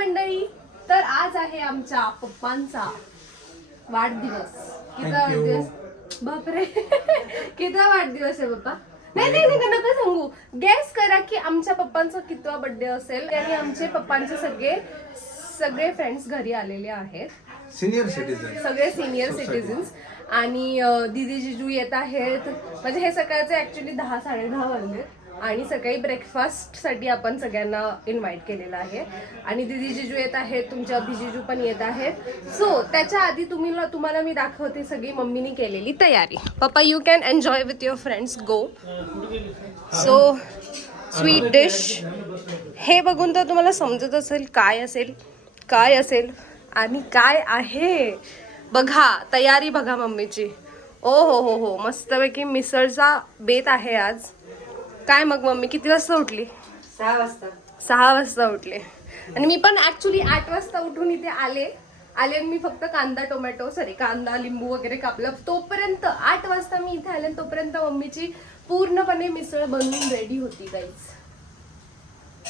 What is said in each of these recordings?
मंडळी, तर आज आहे आमच्या पप्पांचा वाढदिवस. किती वाढदिवस? बापरे किती वाढदिवस आहे पप्पा? नाही नाही नाही नका सांगू. गेस करा की आमच्या पप्पांचा कितवा बर्थडे असेल. आणि आमचे पप्पांचे सगळे फ्रेंड्स घरी आलेले आहेत. सिनियर सिटीजन, सगळे सिनियर सिटीजन्स. आणि दीदी जिजू येत आहेत. म्हणजे हे सकाळचे ऍक्च्युली 10-10:30 वाजले. आणि सकाळी ब्रेकफास्ट साठी आपण सगळ्यांना इन्व्हाइट केलेलं आहे. आणि दीदी जिजू येत आहेत, तुमचे अभिजिजू पण येत आहेत. सो त्याच्या आधी तुम्हाला मी दाखवते सगळी मम्मीने केलेली तयारी. पप्पा you can enjoy with your friends, go. So sweet dish हे बघून तर तुम्हाला समजत असेल काय असेल आणि काय आहे. बघा तयारी बघा मम्मीची. ओ हो मस्तपैकी मिसळचा बेत आहे आज. काय मग मम्मी किती वाजता उठली? 6 वाजता उठले. आणि मी पण ऍक्च्युली 8 वाजता उठून इथे आले आणि मी फक्त कांदा लिंबू वगैरे कापलं. तोपर्यंत 8 वाजता मी इथे आले. तोपर्यंत मम्मीची पूर्णपणे मिसळ बनवून रेडी होती गाईज.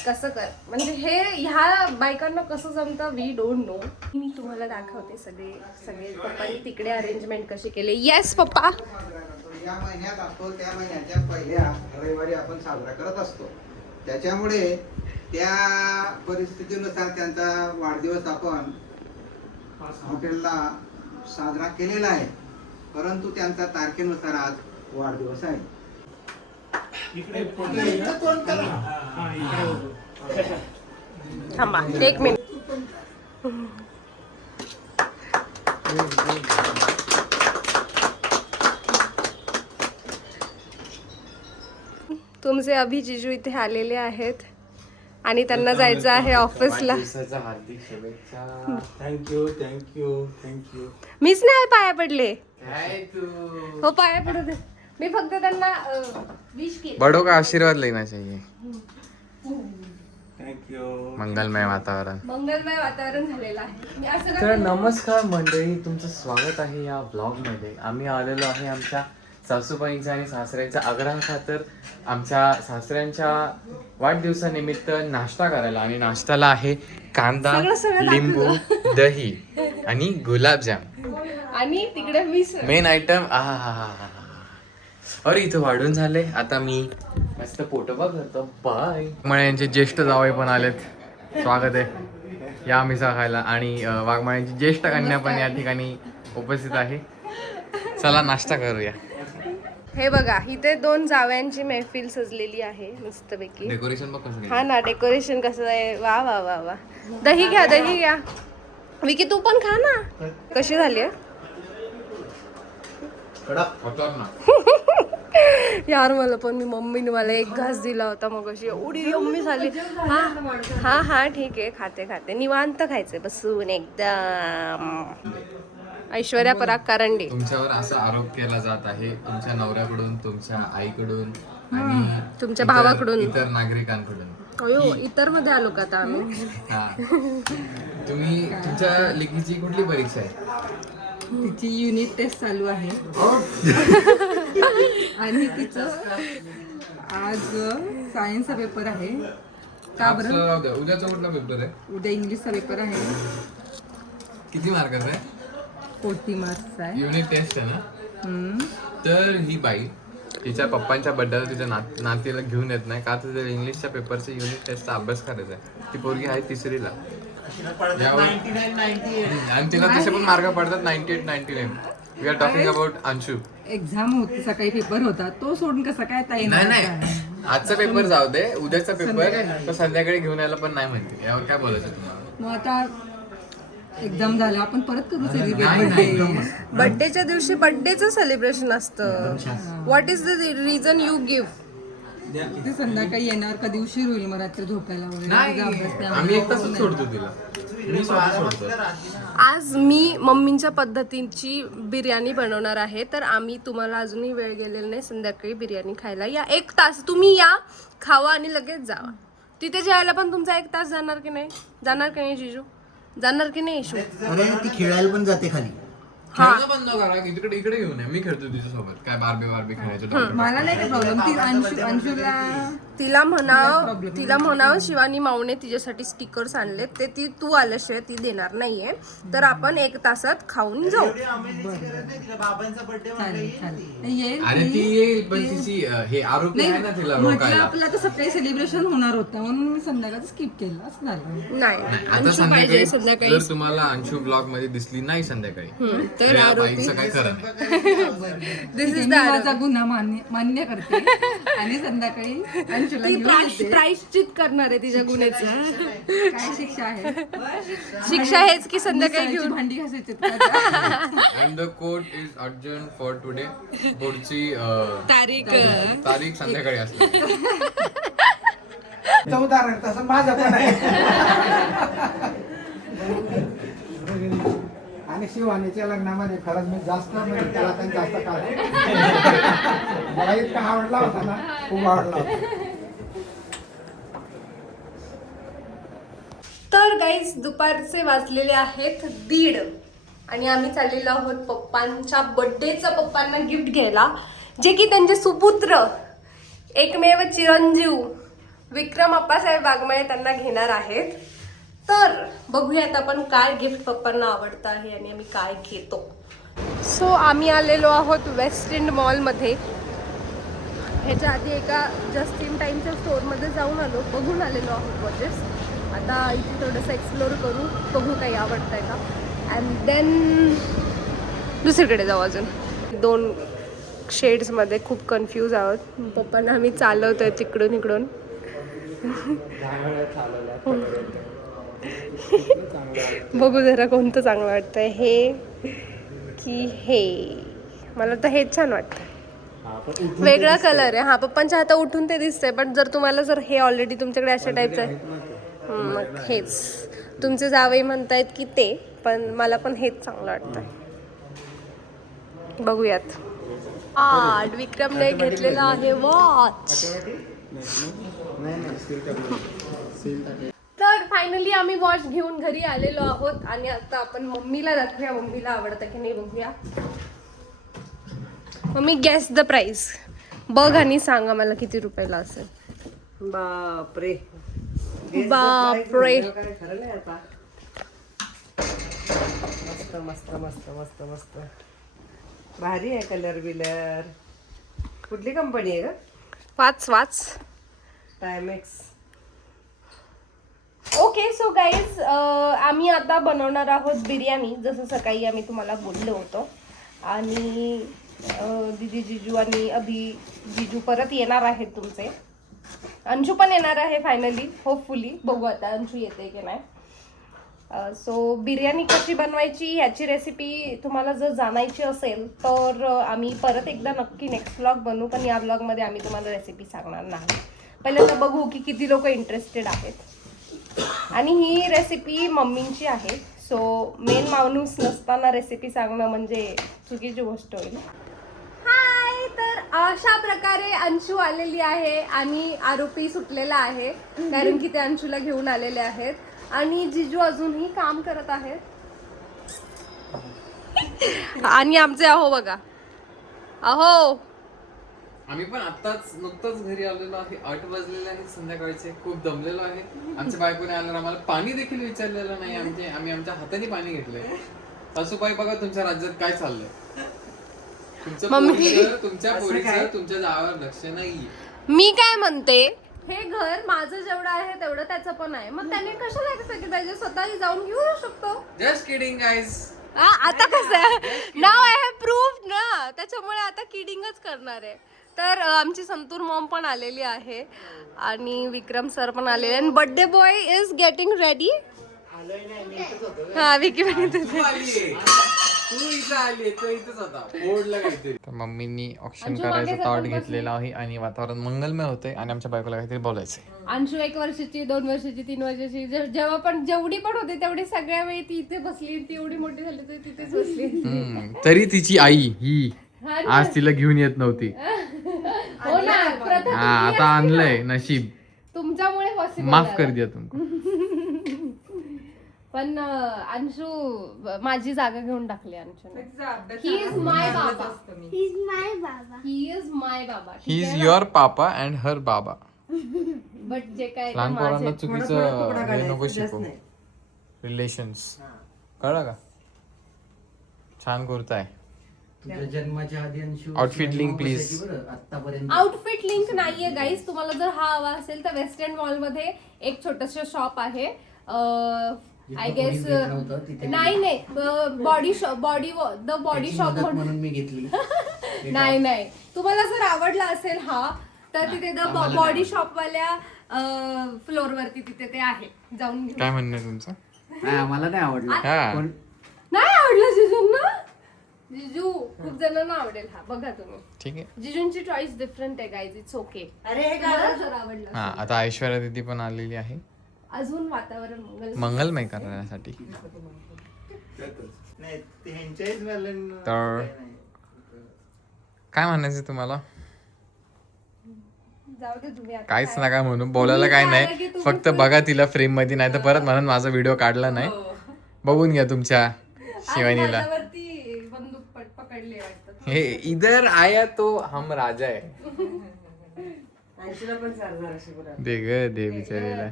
कसं म्हणजे ह्या बायकांना कसं जमतं वी डोंट नो. मी तुम्हाला दाखवते सगळे पप्पांनी तिकडे अरेंजमेंट कशी केले. Yes papa. या महिन्यात असतो त्या महिन्याच्या पहिल्या रविवारी आपण साजरा करत असतो. त्याच्यामुळे त्या परिस्थितीनुसार त्यांचा वाढदिवस आपण हॉटेलला साजरा केलेला आहे. परंतु त्यांचा तारखेनुसार आज वाढदिवस आहे. थांबा 1 मिनिट. तुमचे अभि जिजू इथे आलेले आहेत आणि त्यांना जायचं आहे ऑफिसला. हार्दिक शुभेच्छा. थँक्यू. मीच नाही पाया पडले. हो पाया पडू दे. मी फक्त त्यांना विश केली. बड़ों का आशीर्वाद लेना चाहिए. थँक्यू. मंगलमय वातावरण झालेलं आहे. मी असं तर नमस्कार मंडळी, तुमचं स्वागत आहे या ब्लॉगमध्ये. आम्ही आलेलो आहे आमच्या सासूबाईंच्या आणि सासऱ्यांच्या आग्रहाखातर आमच्या सासऱ्यांच्या वाढदिवसानिमित्त नाश्ता करायला. आणि नाश्त्याला आहे कांदा, लिंबू, दही आणि गुलाबजाम. आणि तिकडे मिसळ मेन आयटम. अरे इथं वाढून झाले. आता मी मस्त पोटोबा करतो. बाय. वाघमाळ्यांचे ज्येष्ठ जावई पण आलेत. स्वागत आहे या मिसळ खायला. आणि वाघमाळ्यांची ज्येष्ठ कन्या पण या ठिकाणी उपस्थित आहे. चला नाश्ता करूया. हे बघा इथे 2 जावयांची मैफिल सजलेली आहे मस्तपैकी. डेकोरेशन बघ कसं. हा ना डेकोरेशन कसं आहे. वा वा वा वा. दही घ्या. विकी तू पण खा ना. कशी झाली यार? मला पण मम्मीने मला 1 घास दिला होता मग अशी एवढी यम्मी झाली. हा ठीक आहे खाते निवांत खायचे बसून एकदम. ऐश्वर्या पराग कारंडे. तुमच्यावर असा आरोप केला जात आहे तुमच्या नवऱ्याकडून, तुमच्या आईकडून आणि तुमच्या भावाकडून, इतर नागरिकांकडून. अयो इतर मध्ये आलो का आता आम्ही? हा. तुम्ही तुमच्या लेकीची कुठली परीक्षा आहे? तिची युनिट टेस्ट चालू आहे आणि तिचं आज सायन्सचा पेपर आहे. का बरं? उद्याचा कुठला पेपर आहे? उद्या इंग्लिशचा पेपर आहे. किती मार्काचा आहे? 40 मार्क्सचा आहे. युनिट टेस्ट आहे ना. तर ही बाई तिच्या पप्पांच्या बड्डेला तिच्या नातीला घेऊन येत नाही का तर इंग्लिशच्या पेपरचे युनिट टेस्टचा अभ्यास करायचा आहे. ती पोरगी आहे 3रीला. आणि तिला तसे पण मार्क पडतात 98-99. We are talking about Anshu. Exam होती, सकाळी पेपर होता, तो सोडून कसं काय ताई? नाही आजचा पेपर जाऊ दे, उद्याचा पेपर तर संध्याकाळी घेऊन यायला पण नाही म्हणते. यावर काय बोलायचं तुम्हाला? मग आता एक्झाम झाला आपण परत करू सेलिब्रेट. बर्थडेच्या दिवशी बर्थडेचं सेलिब्रेशन असतं. What is the reason you give? ते संध्याकाळी येणार, कधी उशीर होईल मग रात्री झोपायला वगैरे. आम्ही एक तासच सोडतो तिला. मी सोडतो. आज मी मम्मींच्या पद्धतीची बिर्याणी बनवणार आहे. तर आम्ही तुम्हाला अजूनही वेळ गेलेला नाही संध्याकाळी बिर्याणी खायला. या 1 तास तुम्ही या, खावा आणि लगेच जावा. तिथे जेवायला पण तुमचा 1 तास जाणार की नाही जिजू? जाणार की नाही इशू? अरे ती खेळायला पण जाते खाली. खेळणं बंद करा, इकडे इकडे घेऊन ये. मी खेळतो तिच्यासोबत. काय बारबी खेळायचं. मला नाही काय प्रॉब्लेम ती अंशूला तिला म्हणाव शिवानी माऊने तिच्यासाठी स्टिकर्स आणले ते ती तू आल्याशिवाय ती देणार नाहीये, तर आपण 1 तासात खाऊन जाऊ. येईल अरे ती येईल पण तिची हे आरोपी आहे ना तिला म्हटलं रोकायला. आपलं आता सकाळी सेलिब्रेशन होणार होतं म्हणून मी संध्याकाळचं स्किप केलं असं झालं. नाही आता अंशू पाहिजे संध्याकाळी जर तुम्हाला अंशू ब्लॉग मध्ये दिसली नाही संध्याकाळी तर या आरोपी बाईचं काय खरं नाही. दिस ठीक आहे, इज मी द माझा गुन्हा मान्य करते आणि संध्याकाळी अंशूला ती घेऊन येते. प्रायश्चित करणार आहे तिच्या गुन्ह्याचं. काय शिक्षा आहे शिक्षा हेच की संध्याकाळी मिसळची घेऊन भांडी घासायची and the court is urgent for today. पुढची तारीख संध्याकाळी असते. 14 रन तसं माझं पण आहे. आणि शिवानीच्या लग्नामध्ये खरंच मी जास्त म्हणजे त्याला पण जास्त काळ मला इतका आवडला होता ना, खूप आवडला होता. तर गाईज दुपारचे वाजलेले आहेत 1:30 आणि आम्ही चाललेलो आहोत पप्पांच्या बर्थडेचं पप्पांना गिफ्ट घ्यायला, जे की त्यांचे सुपुत्र एकमेव चिरंजीव विक्रम अप्पासाहेब वाघमारे त्यांना घेणार आहेत. तर बघूयात आपण काय गिफ्ट पप्पांना आवडतं आहे आणि आम्ही काय घेतो. सो आम्ही आलेलो आहोत वेस्ट एंड मॉलमध्ये. ह्याच्या आधी एका जस्ट इन टाईमच्या स्टोअरमध्ये जाऊन आलो, बघून आलेलो आहोत वॉचेस. आता इथे थोडंसं एक्सप्लोअर करू, बघू काही आवडतं आहे का, अँड देन दुसरीकडे जाऊ. अजून 2 शेड्समध्ये खूप कन्फ्यूज आहोत. पप्पांना आम्ही चालवतोय तिकडून इकडून. बघू जरा कोणतं चांगलं वाटतंय, हे की हे. मला तर हेच छान वाटतं, वेगळा कलर आहे. हा पप्पांच्या हातात उठून ते दिसतंय, पण जर तुम्हाला जर हे ऑलरेडी तुमच्याकडे अशा टाईपचं आहे मग हेच. तुमचे जावई म्हणतायत की ते, पण मला पण हेच चांगलं वाटतंय. बघूयात. विक्रमने घेतलेला आहे वॉच. तर फायनली आम्ही वॉच घेऊन घरी आलेलो आहोत आणि आता आपण मम्मीला दाखवूया, मम्मीला आवडतं की नाही बघूया. मम्मी गॅस द प्राइस, बघ आणि सांगा मला किती रुपयाला असेल. बापरे बापरे, खरं नाही आता. मस्त मस्त मस्त मस्त मस्त भारी आहे. कलर बिलर कुठली कंपनी आहे ग? वाच. टायमेक्स. ओके सो गाईज, आम्ही आता बनवणार आहोत बिर्याणी, जसं सकाळी आम्ही तुम्हाला बोललो होतो. आणि दीदी, जिजू आणि जीजू परत येणार आहेत तुमचे. अंशू पण येणार आहे फायनली, होपफुली. बघू आता अंशू येते की नाही. सो बिर्याणी कशी बनवायची याची रेसिपी तुम्हाला जर जाणायची असेल तर आम्ही परत एकदा नक्की नेक्स्ट व्लॉग बनवू, पण या व्लॉगमध्ये आम्ही तुम्हाला रेसिपी सांगणार नाही. पहिल्यांदा बघू की किती लोक इंटरेस्टेड आहेत. आणि ही रेसिपी मम्मींची आहे, सो मेन माणूस नसताना रेसिपी सांगणं म्हणजे चुकीची गोष्ट होईल. हाय, तर अशा प्रकारे अंशू आलेली आहे आणि आरोपी सुटलेला आहे, कारण की ते अंशूला घेऊन आलेले आहेत. आणि जिजू अजूनही काम करत आहेत. आणि आमचे अहो बघा, अहो आम्ही पण नुकतंच घरी आलेलो आहे. 8 वाजलेले आहेत संध्याकाळचे. खूप दमलेलो आहे. आमच्या बायकोने आल्यावर आम्हाला पाणी देखील विचारलेलं नाही. आम्ही आमच्या हाताने पाणी घेतलंय. सासूबाई बघा तुमच्या राज्यात काय चाललंय. तुमच्या पोरीचं तुमच्या जावावर लक्ष नाहीये. मी काय म्हणते, हे घर माझं जेवढं आहे तेवढं त्याचं पण आहे, मग त्याने कशाला एक्सपेक्ट पाहिजे, स्वतःही जाऊन घेऊ शकतो. Just kidding guys. आता कसं नाव आय हॅव प्रूव्ड ना, त्याच्यामुळे आता किडिंगच करणार आहे. तर आमची संतूर मॉम पण आलेली आहे आणि विक्रम सर पण आलेले, आणि birthday boy is getting ready. हा विकी तर मम्मीनी ऑप्शन करायचा ताट घेतलेला आहे आणि वातावरण मंगलमय होते आणि आमच्या बायकोला काहीतरी बोलायचंय. अंशू 1 वर्षाची, 2 वर्षाची, 3 वर्षाची, जेव्हा पण जेवढी पण होती तेवढी सगळ्या वेळी ती इथे बसली. ती एवढी मोठी झाली तर तिथेच बसली. तरी तिची आई ही आज तिला घेऊन येत नव्हती. हो ना, प्रथा हा आता आणलंय नशीब, तुमच्यामुळे पॉसिबल माफ कर दिया तुमको. पण अंशू माझी जागा घेऊन टाकली अंशूने. ही इज माय बाबा. He's my Baba. He is my Baba. He is your papa and her Baba. But जे काय ते लहान पोरांना माझे. चुकीचं हे नको शिकू. रिलेशन्स कळलं का? छान कुर्ता आहे. तुझ्या जन्माच्या आधी अंशू Outfit link, please. आतापर्यंत आउटफिट लिंक नाहीये गाईज. तुम्हाला जर हा हवा असेल तर वेस्ट एंड मॉल मध्ये एक छोटस शॉप आहे. आय गेस नाही बॉडी शॉप बॉडी शॉप म्हणून मी घेतली. नाही तुम्हाला जर आवडला असेल हा तर तिथे द बॉडी शॉप वाल्या फ्लोर वरती तिथे ते आहे. जाऊन घेऊ. काय म्हणणं आहे तुमचं? हा, मला नाही आवडला. हा. पण नाही आवडलं जिजूंना. जिजू खूप जणांना आवडेल हा. बघा तुम्ही ठीक आहे. जिजूंची चॉईस डिफरंट आहे गाईज. It's okay. अरे हे मला जर आवडलं हा असेल. आता ऐश्वर्या दीदी पण आलेली आहे अजून वातावरण मंगलमय करण्यासाठी. तर काय म्हणायचं तुम्हाला? जाऊ दे तुम्ही आता काहीच काय. नका म्हणून बोलायला काय तुम्ही नाही. की तुम्ही फक्त बघा तिला फ्रेम मध्ये, नाही तर परत म्हणून माझा व्हिडिओ काढला नाही. बघून घ्या तुमच्या आज शिवानीला. माझ्यावरती बंदूक पकडली वाटतं. हे इधर आया तो हम राजा आहे. अंशूला पण चालणार अशी पुरा. दे ग दे बिचारीला.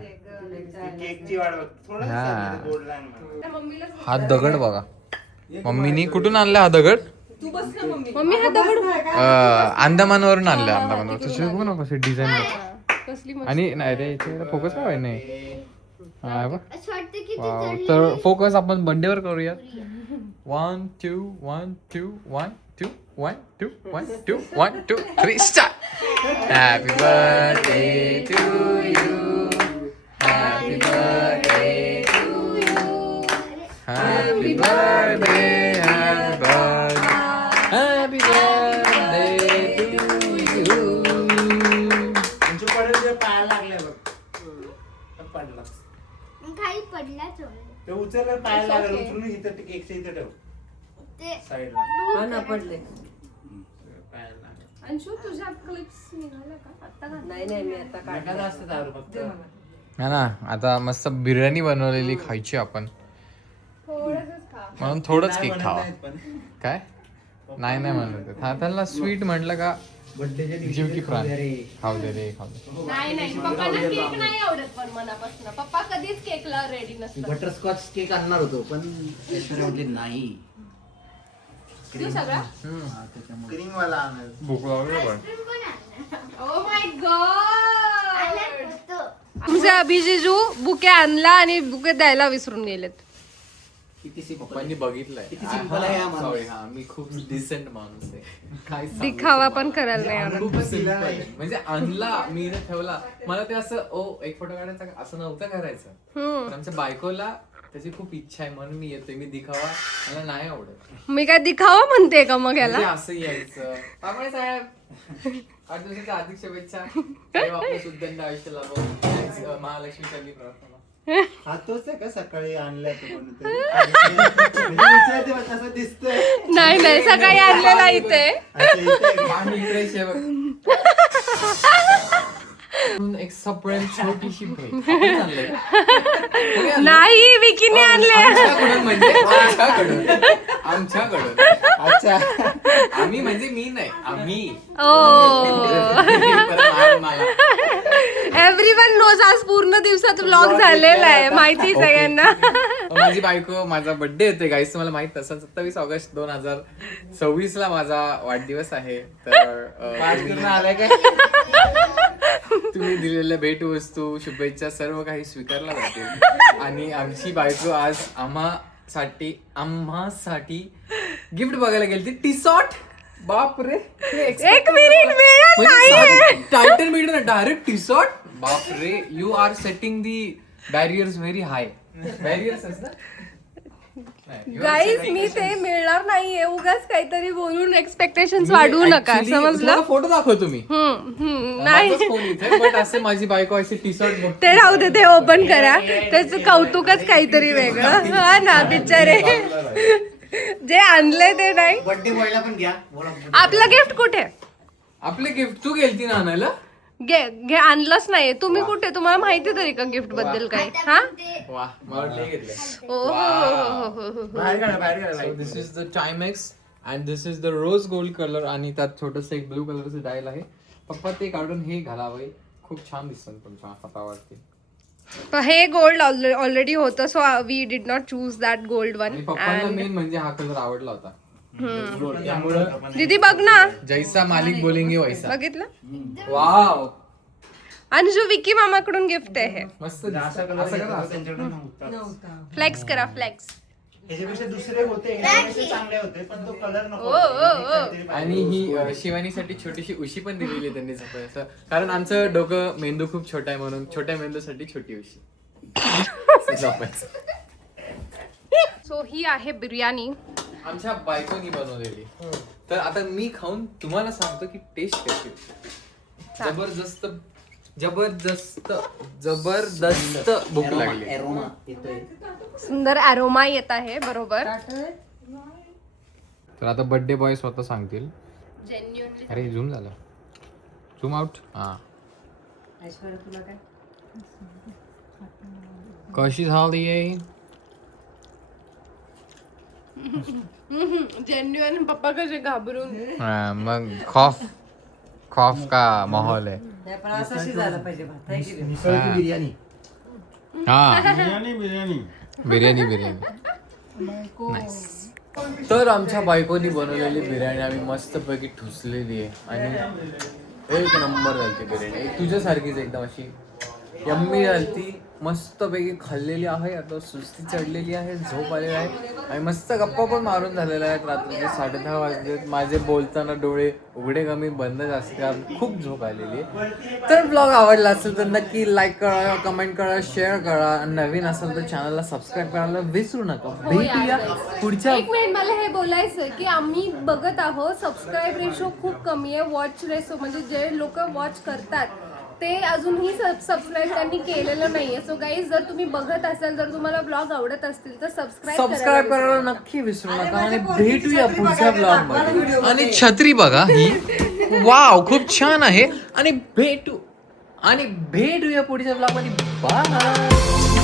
केकची वाट बघ. हा. बोर्ड लाईन म्हणून. मम्मीला हा दगड बघा. मम्मीनी कुठून आणला हा दगड? मम्मी हा दगड अंदमानवरून आणला. अंदमानवर तुझे बघ ना कसे डिझाईन. कसली आणि नाही रे याच्याकडे फोकस काय नाही. हा बघ. असं वाटतं की वाव. तर फोकस आपण बर्थडे वर करूया. 1 2 1 2 1 2 1 2 1 2 1 2 3 start. Happy birthday to you. Happy birthday to you. Happy birthday. Happy birthday. Happy birthday to you. Anshu पडेल ते पायाला लागले बघ. पडला. काही पडलाच ते उचललं पायाला लागलं. उचलून इथं केकच्या इथं ठेव ते साईडला. हा ना पडले. पायाला लागलं. अंशू तुझ्या क्लिप्स निघाल्या का आता का? नाही मी आता नका काढला. जास्त दारू फक्त. हा ना. आता मस्त बिर्याणी बनवलेली खायची आपण, थोडंसंच खा. म्हणून थोडंच नाही केक म्हणत खावा. नाहीत पण. काय नाही म्हणत. हा त्याला स्वीट म्हटलं का बर्थडेच्या जीव की प्राण. अरे खाऊ दे रे खाऊ दे. नाही पप्पाला केक नाही आवडत पण मनापासून. पप्पा कधीच केकला रेडी नसतात. बटरस्कॉच केक आणणार होतो पण ऐश्वर्या म्हटली नाही. तू सगळा हा, त्याच्यामुळे क्रीम वाला आणायचं. भूक लागली पण. Oh my God. होतो. तुमचे अभिजिजू बुके आणला आणि बुके द्यायला विसरून गेलेत. किती simple. पप्पांनी बघितलंय. किती simple आहे हा माणूस. Sorry, हा मी खूप डिसेंट माणूस आहे. काय सांगू दिखावा पण तुम्हाला. करायला नाही आवडत. खूप simple आहे. म्हणजे आणला मी इथे ठेवला. मला ते असं एक फोटो काढायचा का? असं नव्हतं करायचं. पण आमच्या बायकोला त्याची खूप इच्छा आहे म्हणून मी येतोय. मी दिखावा मला नाही आवडत. मी काय दिखावा म्हणते का मग याला? म्हणजे असं यायचं. पापळे साहेब 8 दिवसाच्या हार्दिक शुभेच्छा. देव आपलं सुदंड आयुष्य लाभो. Thanks, महालक्ष्मी चली प्रार्थना. हा तोच आहे का सकाळी आणलाय तू कोणीतरी? विचारते बघ, कसं दिसतंय. नाही सकाळी आणलेला इथे. अच्छा, इथे आहे का? आणि इकडे शेवट. एक सप्रेम छोटीशी भेट. आपण आणलंय का? कोणी आणलंय? नाही विकीने आणले. आमच्याकडून म्हणजे आमच्याकडून अच्छा. आम्ही म्हणजे मी नाही आम्ही. ओ परत मार मला. एव्हरीवन नोज आज पूर्ण दिवसात व्लॉग झालेला आहे. माहिती सगळ्यांना. माझी बायको माझा बर्थडे येते गाईस तुम्हाला माहित असेल. 27 ऑगस्ट 2026 ला माझा वाढदिवस आहे. तर पाच करून आलाय काय? तुम्ही दिलेल्या भेटवस्तू शुभेच्छा सर्व काही स्वीकारला जातील. आणि आमची बायको आज आम्हासाठी गिफ्ट बघायला गेली. टी शॉर्ट. बाप रे. एक मिनिट वेळ नाहीये. टायटल मिळतं ना डायरेक्ट टी शॉर्ट. बाप रे. You are setting the barriers very high. Barriers असतात. गाईज मी ते मिळणार नाहीये. उगाच काहीतरी बोलून एक्सपेक्टेशन वाढवू नका. समजलं? फोटो दाखवतो मी. नाही फोन इथे बट असे माझी बायको अशी टी शर्ट ते राहू दे. ते ओपन करा. त्याचं कौतुकच काहीतरी वेगळं. हा ना बिचारे. जे आणले ते नाही. बर्थडे बॉयला पण घ्या. बोला. आपलं गिफ्ट कुठे? आपले गिफ्ट तू गेलती ना आणायला. घे आणलंच नाही तुम्ही कुठे तुम्हाला माहिती तरी का गिफ्ट बद्दल काय हा वा मला वाटलं हे घेतलंय. ओ हो So this is the Timex and this is the rose gold color आणि त्यात छोटस एक ब्लू कलरचं डायल आहे. पप्पा ते काढून हे घालावं, खूप छान दिसतं तुमच्या हातावरती. हे गोल्ड ऑलरेडी होतं so we did not choose that gold one. आणि पप्पांना मेन म्हणजे हा कलर आवडला होता. त्यामुळं दीदी बघ ना जैसा मालिक बोलेंगे वैसा. बघितलं वाव अंजू विकी मामाकडून गिफ्ट आहे हे. मस्त दिसतं. असं करा. फ्लेक्स करा फ्लेक्स. ह्याच्यापेक्षा दुसरे होते ह्याच्यापेक्षा चांगले होते पण तो कलर नको आणि ही शिवानीसाठी छोटीशी उशी पण दिलेली आहे त्यांनी झोपायचं, कारण आमचं डोकं मेंदू खूप छोटा आहे म्हणून छोट्या मेंदूसाठी छोटी उशी झोपायचं. सो ही आहे बिर्याणी. आमच्या बायकोनी बनवलेली. तर आता मी खाऊन तुम्हाला सांगतो की टेस्ट कशी होती. जबरदस्त जबरदस्त जबरदस्त भूक लागली. एरोमा येतोय. सुंदर अरोमा येत आहे बरोबर. तर आता बर्थडे बॉय स्वतः सांगतील. जेन्युअनली अरे झूम झालं, झूम आउट. हा ऐश्वर्या तुला काय कशी झाली आहे? जेन्युअन पप्पा कसे घाबरून. मग खौफ का माहौल है. नाही, पण असं झालं पाहिजे भात आहे की नाही? मिसळची बिर्याणी. हा बिर्याणी बिर्याणी. तर आमच्या बायकोनी बनवलेली बिर्याणी आम्ही मस्तपैकी ठुसलेली आहे आणि एक नंबर झाली बिर्याणी. तुझ्यासारखीच एकदम अशी यम्मी झाली. मस्तपैकी खाल्लेली आहे. आता सुस्ती चढलेली आहे, झोप आलेली आहे आणि मस्त गप्पा पण मारून झालेल्या आहेत. रात्रीचे 10:30 वाजलेत. माझे बोलताना डोळे उघडे कमी बंद असतात, खूप झोप आलेली आहे. तर ब्लॉग आवडला असेल तर नक्की लाईक करा, कमेंट करा, शेअर करा. नवीन असेल तर चॅनलला सबस्क्राईब करायला विसरू नका. भेटूया पुढच्या. एक मिनिट मला हे बोलायचं की आम्ही बघत आहोत सबस्क्राईब रेशो खूप कमी आहे. वॉच रेशो म्हणजे जे लोक वॉच करतात ते अजूनही सबस्क्राईब त्यांनी केलेलं नाहीये. सो गाईज जर तुम्ही बघत असाल, जर तुम्हाला ब्लॉग आवडत असतील तर सबस्क्राईब करायला नक्की विसरू नका आणि भेटूया पुढच्या ब्लॉग मध्ये. आणि छत्री बघा ही, वाव खूप छान आहे. आणि भेटूया पुढच्या ब्लॉग मध्ये. बाय.